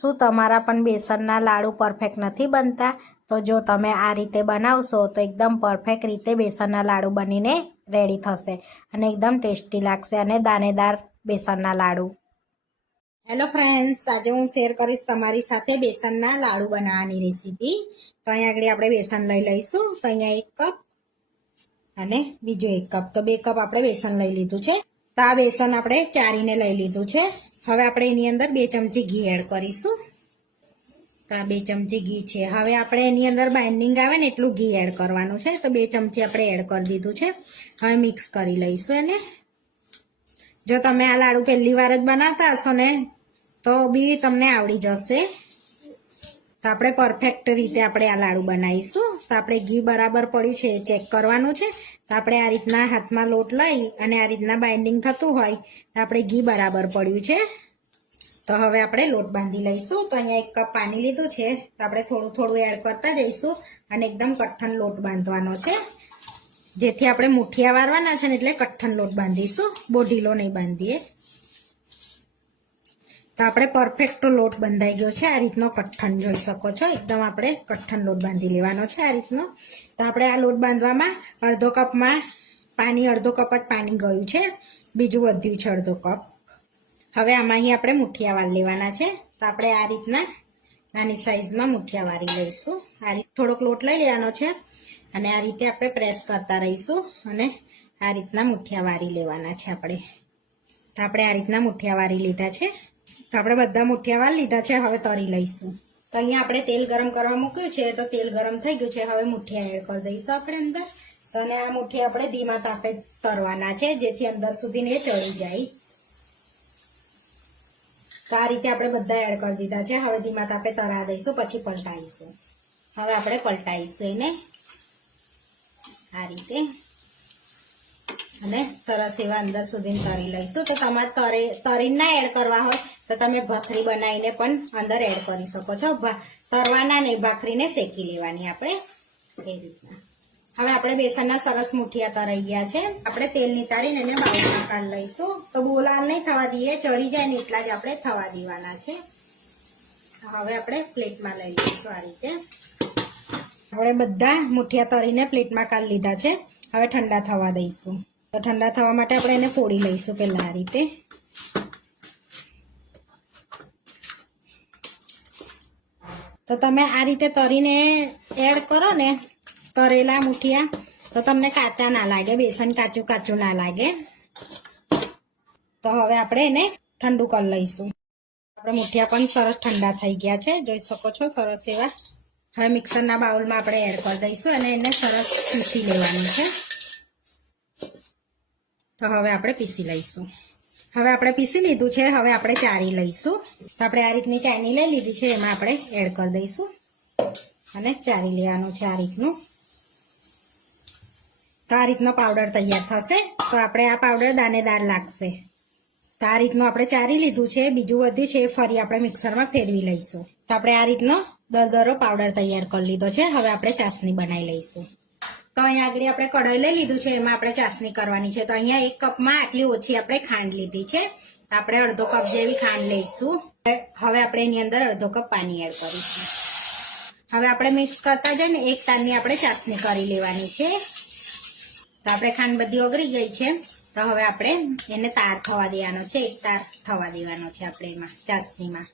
શું તમારા પણ બેસનના લાડુ પરફેક્ટ નથી બનતા? તો જો તમે આ રીતે બનાવશો તો એકદમ પરફેક્ટ રીતે બેસનના લાડુ બનીને રેડી થશે અને એકદમ ટેસ્ટી લાગશે અને દાણેદાર બેસનના લાડુ. હેલો ફ્રેન્ડ્સ, આજે હું શેર કરીશ તમારી સાથે બેસનના લાડુ બનાવવાની રેસીપી. તો અહીંયા આગળ આપણે બેસન લઈ લઈશું. તો અહીંયા 1 કપ અને બીજો 1 કપ, તો 2 કપ આપણે બેસન લઈ લીધું છે. તો આ બેસન આપણે ચારીને લઈ લીધું છે. હવે આપણે એની અંદર 2 ચમચી ઘી એડ કરીશું. તો આ 2 ચમચી ઘી છે. હવે આપણે એની અંદર બાઇન્ડિંગ આવે ને એટલું ઘી એડ કરવાનું છે. તો 2 ચમચી આપણે એડ કરી દીધું છે. હવે મિક્સ કરી લઈશું એને. જો તમે આ લાડુ પહેલી વાર જ બનાવતા હશો ને તો બી તમને આવડી જશે. તો આપણે પરફેક્ટ રીતે આપણે આ લાડુ બનાવીશું. તો આપણે ઘી બરાબર પડ્યું છે એ ચેક કરવાનું છે. તો આપણે આ રીતના હાથમાં લોટ લઈ અને આ રીતના બાઇન્ડિંગ થતું હોય તો આપણે ઘી બરાબર પડ્યું છે. તો હવે આપણે લોટ બાંધી લઈશું. તો અહીંયા 1 કપ પાણી લીધું છે. તો આપણે થોડું થોડું એડ કરતા જઈશું અને એકદમ કઠણ લોટ બાંધવાનો છે. જેથી આપણે મુઠિયા વારવાના છે ને એટલે કઠણ લોટ બાંધીશું, બહુ ઢીલો નહીં બાંધીએ. તો આપણે પરફેક્ટ લોટ બંધાઈ ગયો છે. આ રીતનો કઠણ જોઈ શકો છો. એકદમ આપણે કઠણ લોટ બાંધી લેવાનો છે આ રીતનો. તો આપણે આ લોટ બાંધવામાં અડધો કપમાં પાણી, અડધો કપ જ પાણી ગયું છે, બીજું વધ્યું છે અડધો કપ. હવે આમાં અહીં આપણે મુઠિયા વાર લેવાના છે. તો આપણે આ રીતના નાની સાઈઝમાં મુઠિયા વારી લઈશું. આ રીતે થોડોક લોટ લઈ લેવાનો છે અને આ રીતે આપણે પ્રેસ કરતા રહીશું અને આ રીતના મુઠિયા વારી લેવાના છે આપણે. તો આપણે આ રીતના મુઠિયા વારી લીધા છે. તો આપણે બધા મુઠિયા વારી લીધા છે. હવે તળી લઈશું. તો અહીંયા આપણે તેલ ગરમ કરવા મૂક્યું છે. તો તેલ ગરમ થઈ ગયું છે. હવે મુઠિયા એડ કરી દઈશું આપણે અંદર. તો અને આ મુઠિયા આપણે ધીમા તાપે તળવાના છે જેથી અંદર સુધી એ ચડી જાય. તો આ રીતે આપણે બધા એડ કરી દીધા છે. હવે ધીમા તાપે તળા દઈશું, પછી પલટાઈશું. હવે આપણે પલટાઈશું એને આ રીતે અને સરસ એવા અંદર સુધી તળી લઈશું. તો તમારે તરીને ના એડ કરવા હોય તો તમે ભાખરી બનાવીને પણ અંદર એડ કરી શકો છો. તરવાના નહીં, ભાખરીને શેકી લેવાની આપણે એ રીતના. હવે આપણે બેસનના સરસ મુઠિયા તરાઈ ગયા છે. આપણે તેલ નિતારીને એને બાઉલમાં કાઢી લઈશું. તો બહુ લાલ નહીં થવા દઈએ, ચડી જાય ને એટલા જ આપણે થવા દેવાના છે. હવે આપણે પ્લેટમાં લઈ લઈશું આ રીતે. આપણે બધા મુઠિયા તરીને પ્લેટમાં કાઢી લીધા છે. હવે ઠંડા થવા દઈશું. તો ઠંડા થવા માટે આપણે એને ફોડી લઈશું પહેલા આ રીતે. તો તમે આ રીતે તરીને એડ કરો ને તરેલા મુઠિયા તો તમને કાચા ના લાગે, બેસન કાચું કાચું ના લાગે. તો હવે આપણે એને ઠંડુ કરી લઈશું. આપણે મુઠિયા પણ સરસ ઠંડા થઈ ગયા છે, જોઈ શકો છો સરસ એવા. હવે મિક્સરના બાઉલમાં આપણે એડ કરી દઈશું અને એને સરસ પીસી લેવાનું છે. તો હવે આપણે પીસી લઈશું. હવે આપણે પીસી લીધું છે. હવે આપણે ચારી લઈશું. તો આપણે આ રીતની ચાયણી લઈ લીધી છે, એમાં આપણે એડ કરી દઈશું અને ચારી લેવાનું છે આ રીતનું. તો આ રીતનો પાવડર તૈયાર થશે. તો આપણે આ પાવડર દાણેદાર લાગશે. તો આ રીતનું આપણે ચારી લીધું છે. બીજું વધ્યું છે એ ફરી આપણે મિક્સરમાં ફેરવી લઈશું. તો આપણે આ રીતનો દરદરો પાવડર તૈયાર કરી લીધો છે. હવે આપણે ચાસણી બનાવી લઈશું. તો અહીંયા આગળ આપણે કઢાઈ લઈ લીધું છે, એમાં આપણે ચાસણી કરવાની છે. તો અહીંયા 1 કપમાં આટલી ઓછી આપણે ખાંડ લીધી છે. તો આપણે અડધો કપ જેવી ખાંડ લઈશું. હવે આપણે એની અંદર અડધો કપ પાણી એડ કરીશું. હવે આપણે મિક્સ કરતા જઈને 1 તારની આપણે ચાસણી કરી લેવાની છે. તો આપણે ખાંડ બધી ઓગળી ગઈ છે. તો હવે આપણે એને તાર થવા દેવાનો છે. 1 તાર થવા દેવાનો છે આપણે એમાં ચાસણીમાં.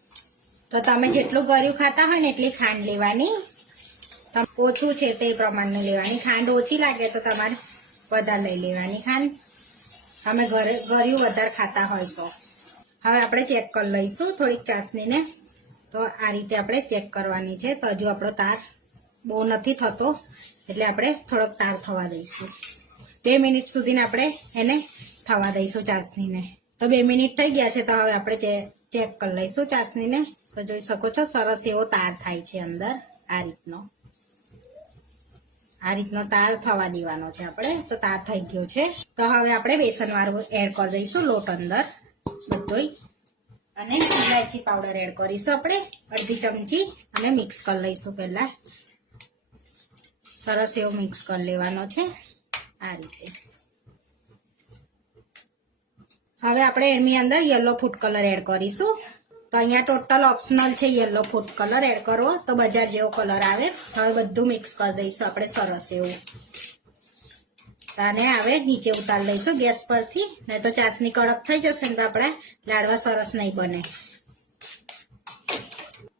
તો તમે જેટલું ગળ્યું ખાતા હોય ને એટલી ખાંડ લેવાની. ઓછું છે તે પ્રમાણનું લેવાની. ખાંડ ઓછી લાગે તો તમારે વધારે લઈ લેવાની ખાંડ, તમે ગળ્યું વધારે ખાતા હોય તો. હવે આપણે ચેક કરી લઈશું થોડીક ચાસણીને. તો આ રીતે આપણે ચેક કરવાની છે. તો હજુ આપણો તાર બહુ નથી થતો એટલે આપણે થોડોક તાર થવા દઈશું. 2 મિનિટ સુધીને આપણે એને થવા દઈશું ચાસણીને. તો 2 મિનિટ થઈ ગયા છે. તો હવે આપણે ચેક કરી લઈશું ચાસણીને. તો જોઈ શકો છો સરસ એવો તાર થાય છે અંદર આ રીતનો. આ રીતનો તાર થવા દેવાનો છે આપણે. તો તાર થઈ ગયો છે. તો હવે આપણે બેસન વાળું એડ કરી દઈશું લોટ અંદર બધોય અને ઇલાયચી પાવડર એડ કરીશું આપણે અડધી ચમચી અને મિક્સ કરી લઈશું. પહેલા સરસ એવો મિક્સ કરી લેવાનો છે આ રીતે. હવે આપણે એની અંદર યલો ફૂડ કલર એડ કરીશું. તો અહીંયા ટોટલ ઓપ્શનલ છે યલો ફૂડ કલર એડ કરવો, તો બજાર જેવો કલર આવે. હવે બધું મિક્સ કરી દઈશું આપણે સરસ એવું. અને હવે નીચે ઉતારી લઈશું ગેસ પરથી, નહીં તો ચાસણી કડક થઈ જશે ને તો આપણે લાડવા સરસ નહીં બને.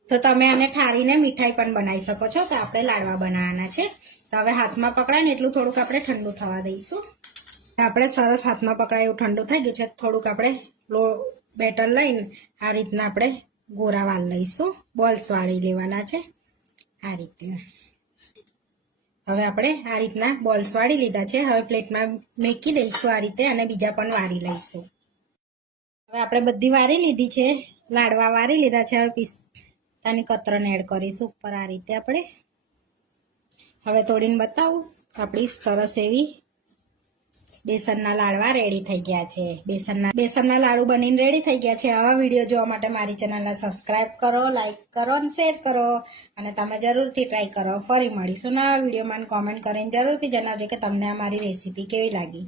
તો તમે આને ઠારીને મીઠાઈ પણ બનાવી શકો છો. તો આપણે લાડવા બનાવવાના છે. તો હવે હાથમાં પકડાય ને એટલું થોડુંક આપણે ઠંડુ થવા દઈશું. આપણે સરસ હાથમાં પકડાય એવું ઠંડુ થઈ ગયું છે. થોડુંક આપણે બેટર લઈને આ રીતના આપણે ગોરા વાળી લઈશું. બોલ્સ વાળી લેવાના છે આ રીતે. હવે આપણે આ રીતના બોલ્સ વાળી લીધા છે. હવે પ્લેટમાં મેકી દઈશું આ રીતે, અને બીજા પણ વારી લઈશું. હવે આપણે બધી વારી લીધી છે, લાડવા વારી લીધા છે. હવે પિસ્તાની કતરણ એડ કરીશું ઉપર આ રીતે આપણે. હવે તોડીને બતાવું, આપણી સરસ એવી બેસનના લાડવા રેડી થઈ ગયા છે. બેસનના લાડુ બનીને રેડી થઈ ગયા છે. આવા વિડીયો જોવા માટે મારી ચેનલને સબસ્ક્રાઇબ કરો, લાઇક કરો અને શેર કરો, અને તમે જરૂરથી ટ્રાય કરો. ફરી મળીશું નવા વિડીયોમાં. કોમેન્ટ કરીને જરૂરથી જણાવજો કે તમને આ મારી રેસીપી કેવી લાગી.